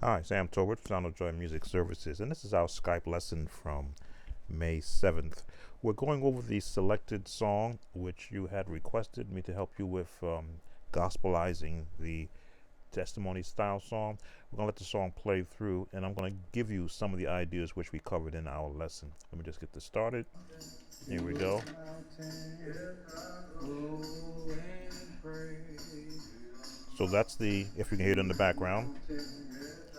Hi, Sam Tolbert, Sound of Joy Music Services, and this is our Skype lesson from May 7th. We're going over the selected song which you had requested me to help you with gospelizing the testimony style song. We're going to let the song play through, and I'm going to give you some of the ideas which we covered in our lesson. Let me just get this started. Here we go. So that's if you can hear it in the background.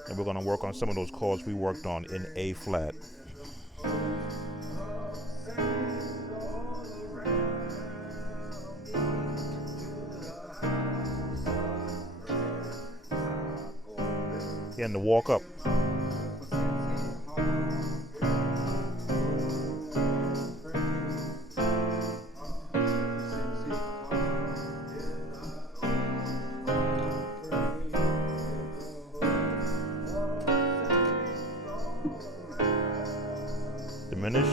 And we're going to work on some of those chords we worked on in A flat. And the walk up. Diminished.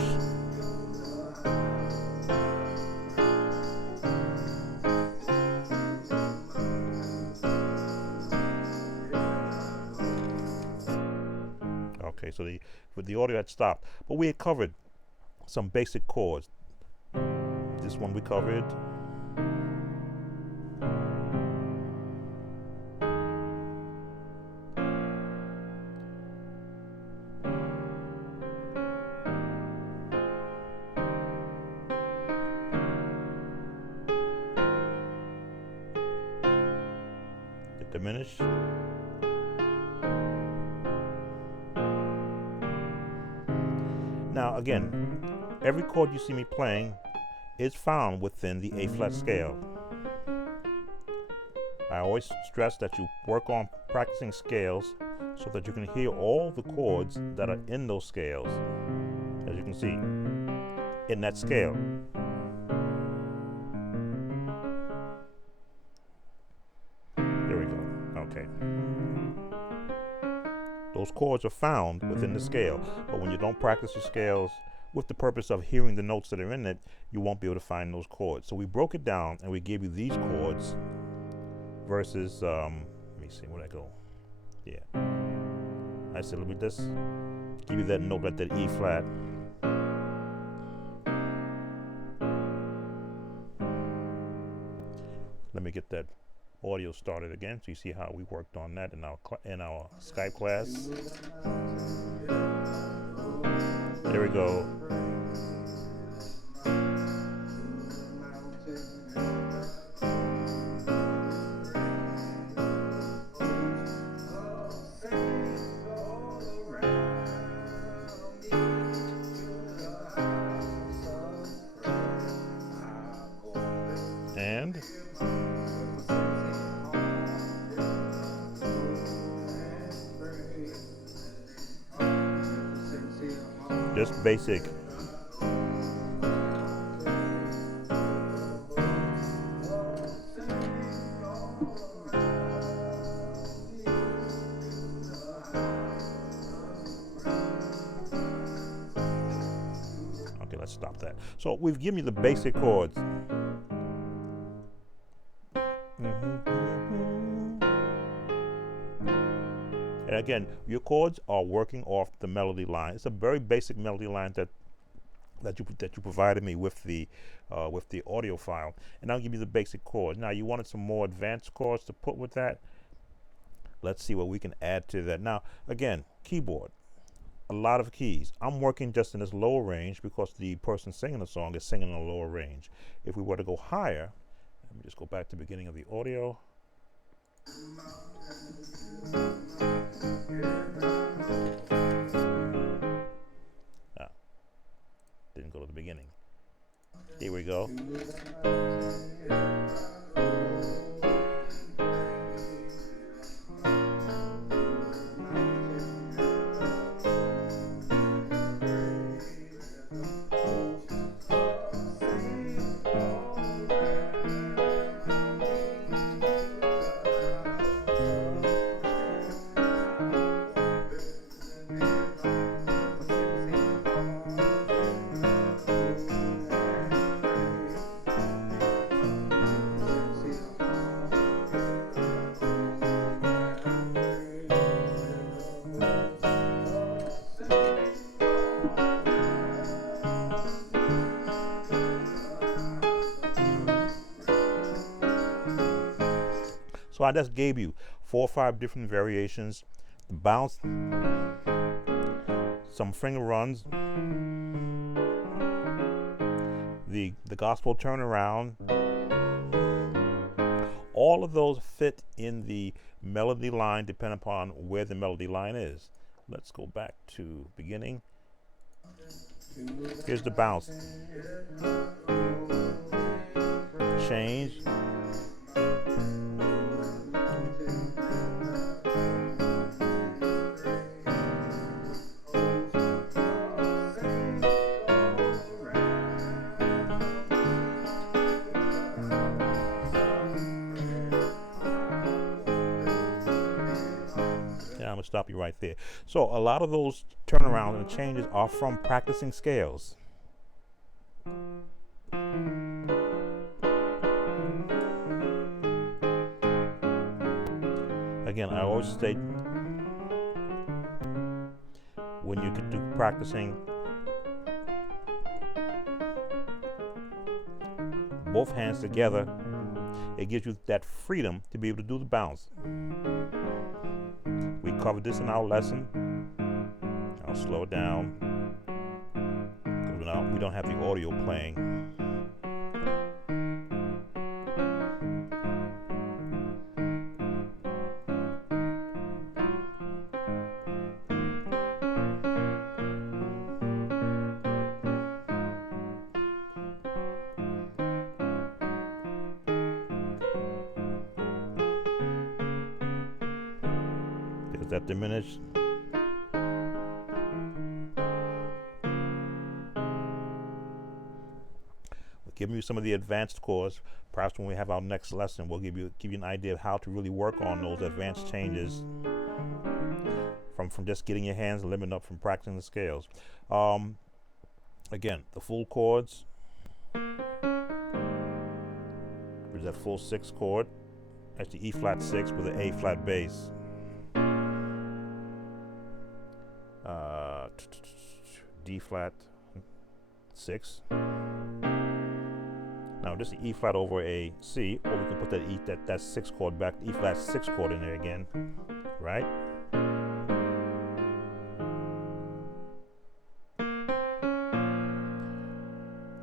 Okay, so the audio had stopped, but we had covered some basic chords. This one we covered. The diminished. Now again, every chord you see me playing is found within the A flat scale. I always stress that you work on practicing scales so that you can hear all the chords that are in those scales, as you can see, in that scale. There we go. Okay. Those chords are found within the scale, but when you don't practice your scales with the purpose of hearing the notes that are in it, you won't be able to find those chords. So we broke it down and we gave you these chords versus, let me see, where'd I go? Yeah. I said, let me just give you that note at that E flat. Let me get that audio started again so you see how we worked on that in our Skype class. There we go. And just basic. Okay, let's stop that. So we've given you the basic chords. And again, your chords are working off the melody line. It's a very basic melody line that you provided me with the audio file, and I'll give you the basic chords. Now, you wanted some more advanced chords to put with that. Let's see what we can add to that. Now, again, keyboard, a lot of keys. I'm working just in this lower range because the person singing the song is singing in a lower range. If we were to go higher, let me just go back to the beginning of the audio. Didn't go to the beginning. Here we go. So I just gave you 4 or 5 different variations. The bounce, some finger runs, the gospel turnaround. All of those fit in the melody line depending upon where the melody line is. Let's go back to beginning. Here's the bounce. Change. I'm gonna stop you right there. So a lot of those turnarounds and changes are from practicing scales. Again, I always state when you do practicing both hands together, it gives you that freedom to be able to do the bounce. We covered this in our lesson. I'll slow it down because we don't have the audio playing. Is that diminished? We'll give you some of the advanced chords. Perhaps when we have our next lesson, we'll give you an idea of how to really work on those advanced changes from just getting your hands limited up from practicing the scales. Again, the full chords. There's that full 6 chord. That's the E flat 6 with an A flat bass. D flat 6. Now this is E flat over a C, or we can put that 6 chord back, E flat 6 chord in there again, right?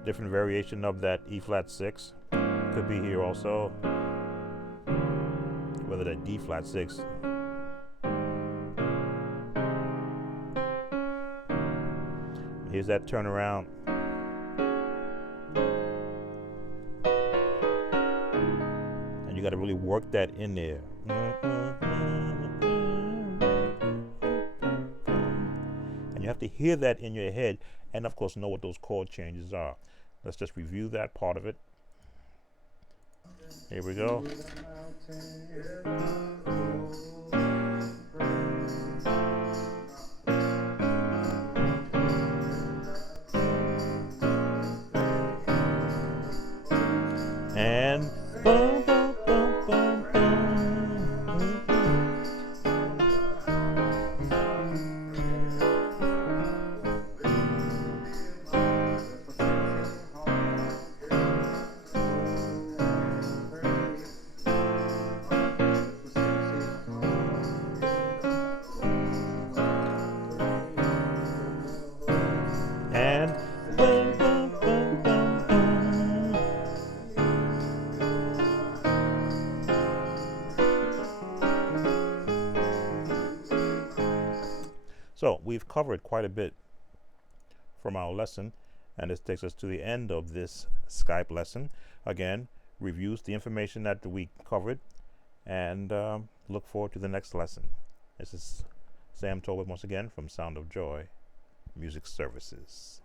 Different variation of that E flat 6 could be here also, whether that D flat 6. Here's that turnaround. And you got to really work that in there. And you have to hear that in your head and, of course, know what those chord changes are. Let's just review that part of it. Here we go. And boom, boom, boom, boom, boom. And boom, boom, boom, boom, boom. So we've covered quite a bit from our lesson, and this takes us to the end of this Skype lesson. Again, reviews the information that we covered, and look forward to the next lesson. This is Sam Tolbert once again from Sound of Joy Music Services.